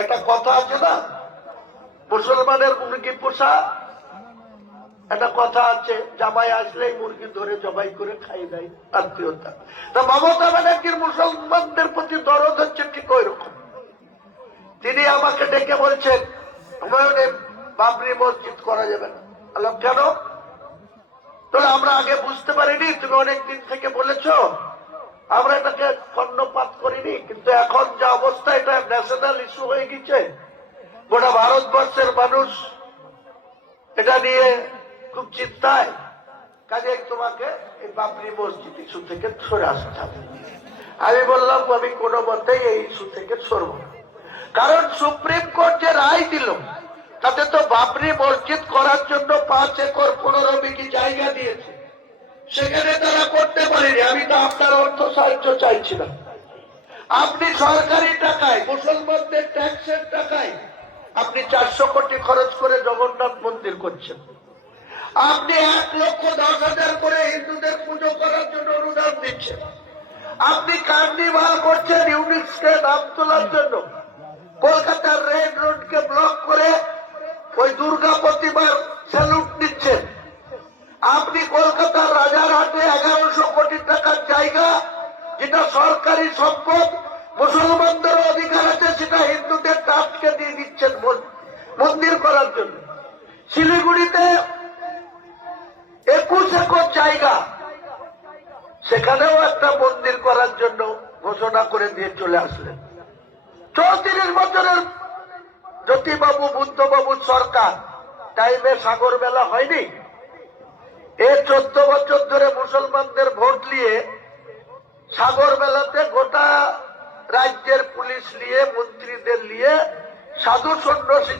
একটা কথা আছে না, মুসলমানের মুরগি পোষা, একটা কথা আছে, জামাই আসলেই মুরগি ধরে জবাই করে খাই দেয় আত্মীয়তা। তা মমতা ব্যানার্জির মুসলমানদের প্রতি দরদ হচ্ছে ঠিক ওই রকম। তিনি আমাকে ডেকে বলছেন হুমায়ুনে বাবরি মসজিদ করা যাবে না। বললাম কেন? তাহলে আমরা আগে বুঝতে পারিনি, তুমি অনেকদিন থেকে বলেছো, আমরা এটাকে কর্ণপাত করিনি, কিন্তু এখন যা অবস্থা এটা ন্যাশনাল ইস্যু হয়ে গেছে, গোটা ভারতবর্ষের মানুষ এটা নিয়ে খুব চিন্তায়, কাজে তোমাকে এই বাবরি মসজিদ ইস্যু থেকে সরে আসতে হবে। আমি বললাম আমি কোনো মতেই এই ইস্যু থেকে সরব না, কারণ সুপ্রিম কোর্ট যে রায় দিল তাতে তো বাবরি মসজিদ করার জন্য 5 একর 15 বিঘি জায়গা দিয়েছে, সেখানে তারা করতে পারেনি। আমি তো আপনার অর্থ সাহায্য চাইছিলাম। আপনি সরকারি টাকায়, মুসলমানদের ট্যাক্সের টাকায় আপনি 400 কোটি খরচ করে জগন্নাথ মন্দির করছেন। আপনি 1,10,000 করে হিন্দুদের পুজো করার জন্য অনুদান দিচ্ছেন। আপনি কার্নিভাল করছেন ইউনিক্সকে নাম তোলার জন্য। কলকাতার রেড রোডকে ব্লক করে ওই দুর্গা প্রতিমার স্যালুট দিচ্ছেন। আপনি কলকাতার রাজারহাটে 1100 কোটি টাকার জায়গা, যেটা সরকারি সম্পদ, মুসলমানদের অধিকার আছে, সেটা হিন্দুদের ট্রাস্টকে দিয়ে দিচ্ছেন মন্দির করার জন্য। শিলিগুড়িতে 21 একর জায়গা, সেখানেও একটা মন্দির করার জন্য ঘোষণা করে দিয়ে চলে আসলেন। 34 বছরের জ্যোতিবাবু বুদ্ধবাবুর সরকার টাইমে সাগর মেলা হয়নি। 14 বছর ধরে মুসলমানদের ভোট নিয়ে সাগর মেলাতে গোটা রাজ্যের পুলিশ নিয়ে, মন্ত্রীদের নিয়ে, সাধু সন্ন্যাসীদের